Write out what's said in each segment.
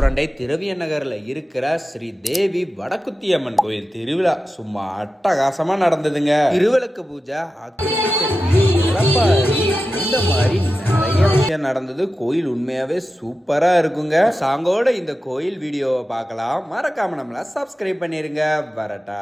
சுரண்டை திரவிய நகர்ல இருக்கிற ஸ்ரீ தேவி வடக்குத்தியம்மன் கோயில் திருவிழா சும்மா அட்டகாசமா நடந்ததுங்க. திருவிளக்கு பூஜை, இந்த மாதிரி நிறைய விஷயம் நடந்தது. கோயில் உண்மையாவே சூப்பரா இருக்குங்க. சாங்கோட இந்த கோயில் வீடியோவை பார்க்கலாம். மறக்காம நம்மள சப்ஸ்கிரைப் பண்ணிருங்க. வரட்டா.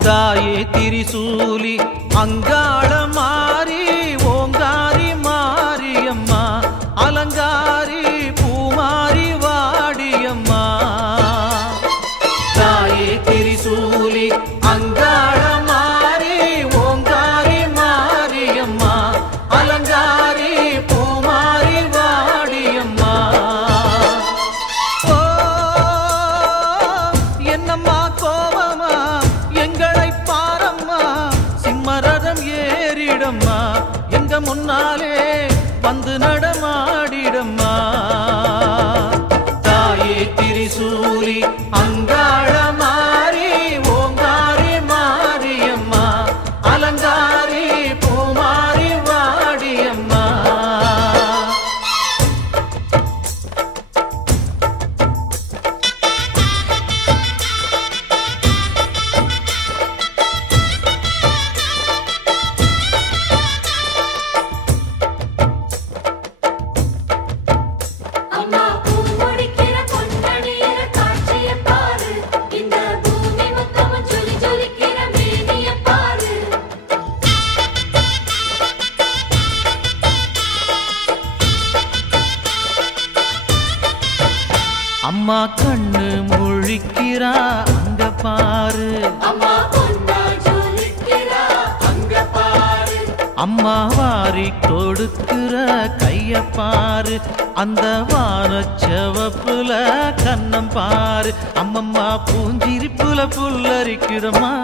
தாயே திரிசூலி அங்காள மாரி ஓங்காரி மாரியம்மா அலங்காரி பூமாரி வாடியம்மா. தாயே திரிசூலி அங்காள மாரி ஓங்காரி மாரியம்மா அலங்காரி பூமாரி வாடியம்மா. ஓ என்னம்மா கோவமா எங்களை பாரம்மா, சிம்மரதம் ஏறிடம்மா, எங்க முன்னாலே வந்து நடமாடிடம்மா. தாயே திரிசூலி அங்காள மாரி ஓங்காரி மாரியம்மா அலங்காரி பூமாரி வாடியம்மா. அம்மா கண்ணு முழிக்கிறா அங்க பாரு, அம்மா வாரி கொடுக்கிற கைய பாரு, அந்த வானச்சவப்புல கண்ணம் பாரு. அம்மம்மா பூஞ்சிரிப்புல புல்லரிக்குதம்மா,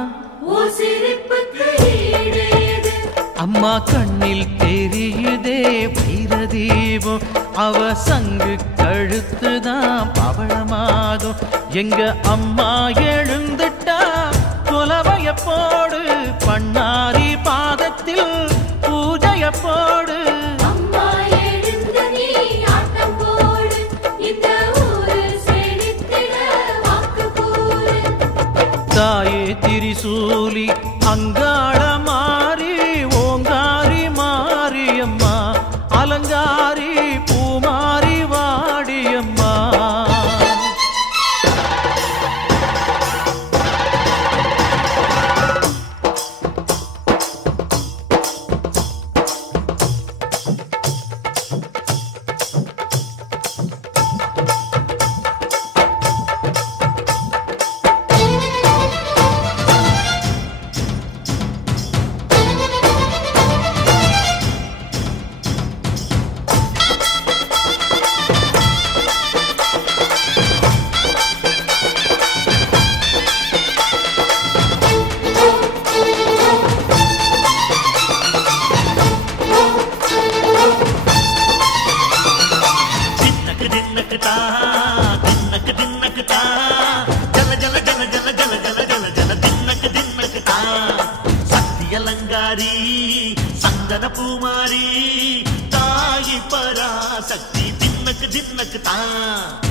அம்மா கண்ணில் தெரியுதே வைரதீபம், அவ சங்கு கழுத்துதான் பவளமாகும். எங்க அம்மா எழுந்துட்டா கொலவைய போடு, பண்ணாரி பாதத்தில் பூஜைய போடு. தாயே திரிசூலி அங்காள மாரி ஓங்காரி மாரியம்மா அலங்காரி பூமாரி வாடியம்மா. சக்தியலங்காரி சந்தன பூமாரி தாயி பராசக்தி தின்னக்கு தின்னக்கு தான்.